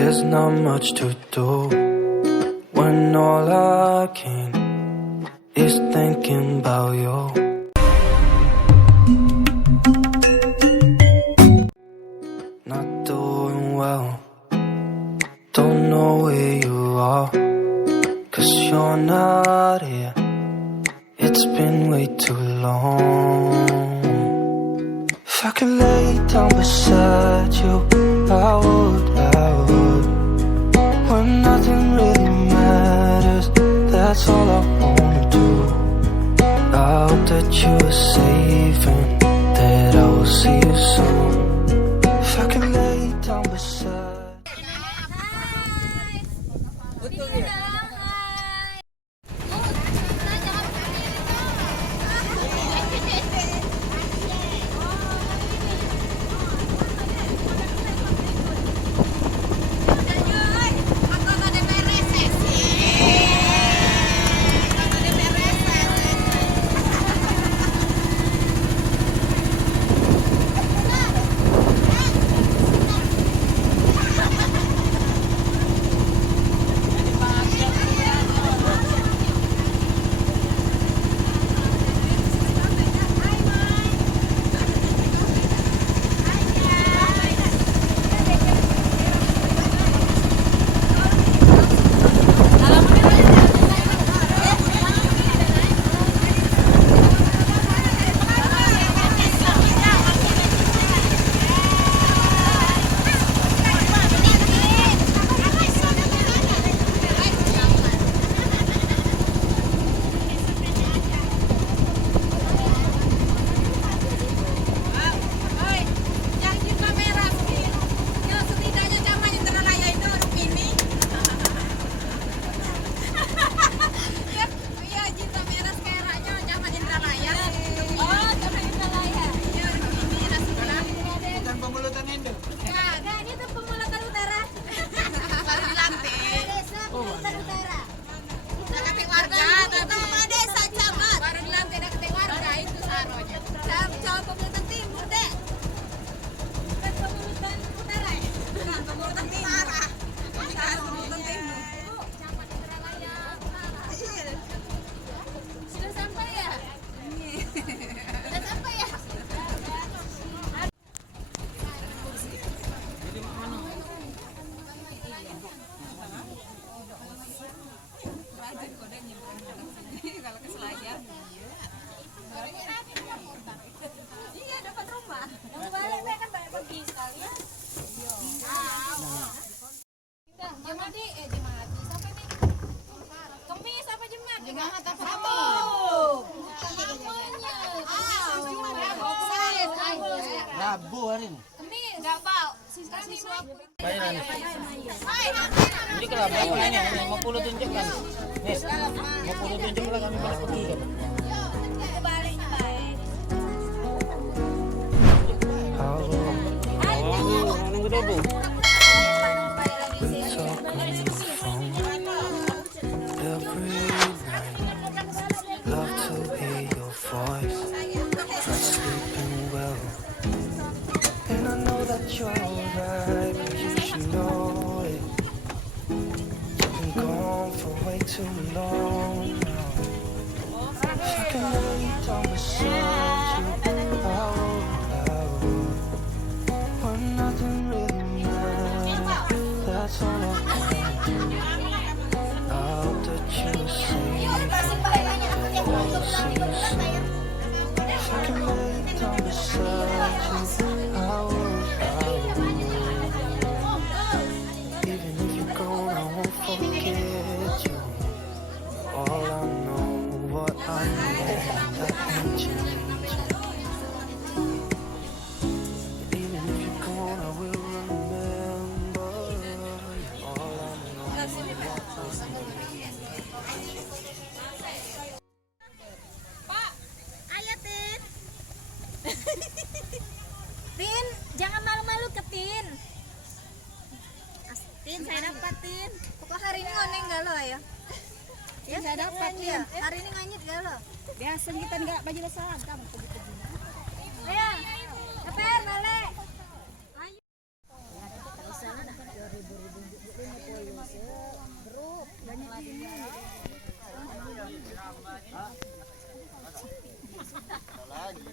There's not much to do when all I can is thinking about you. Not doing well, don't know where you are, 'cause you're not here. It's been way too long. If I could lay down beside you, I would. When nothing really matters, that's all I wanna do. I hope that you are safe and that I will see you soon. If I could lay down beside. Rabu hari ini. Ini enggak bau. Siswa. Bayaran. Ini kenapa aku nanya? 50 tunjukkan. Nis, 50 tunjukkan kami balik pergi kan. Kebaliknya baik. Nunggu dulu. Love to hear your voice. Not sleeping well, and I know that you're alright, but you should know it. You've been gone for way too long now. If I can lay down beside you, I would. When nothing really matters, that's all I wanna do. I hope that you're safe. If I can lay down beside you, I would. Even if you're gone, I won't forget you. All I know, what I know, that can change. Even if you're gone, I will remember. All I know, what I know. Tin, jangan malu-malu ke Tin. Tin, saya dapat Tin. Pokok hari ini ngoneng gak lo ya? Ya, saya dapat ya. Hari ini nganyit gak lo? Biasa kita enggak baju lesahan kamu pergi-pergi. Ayo, Keper, balik. Ayo. Ya, kita salah dah 2000. lagi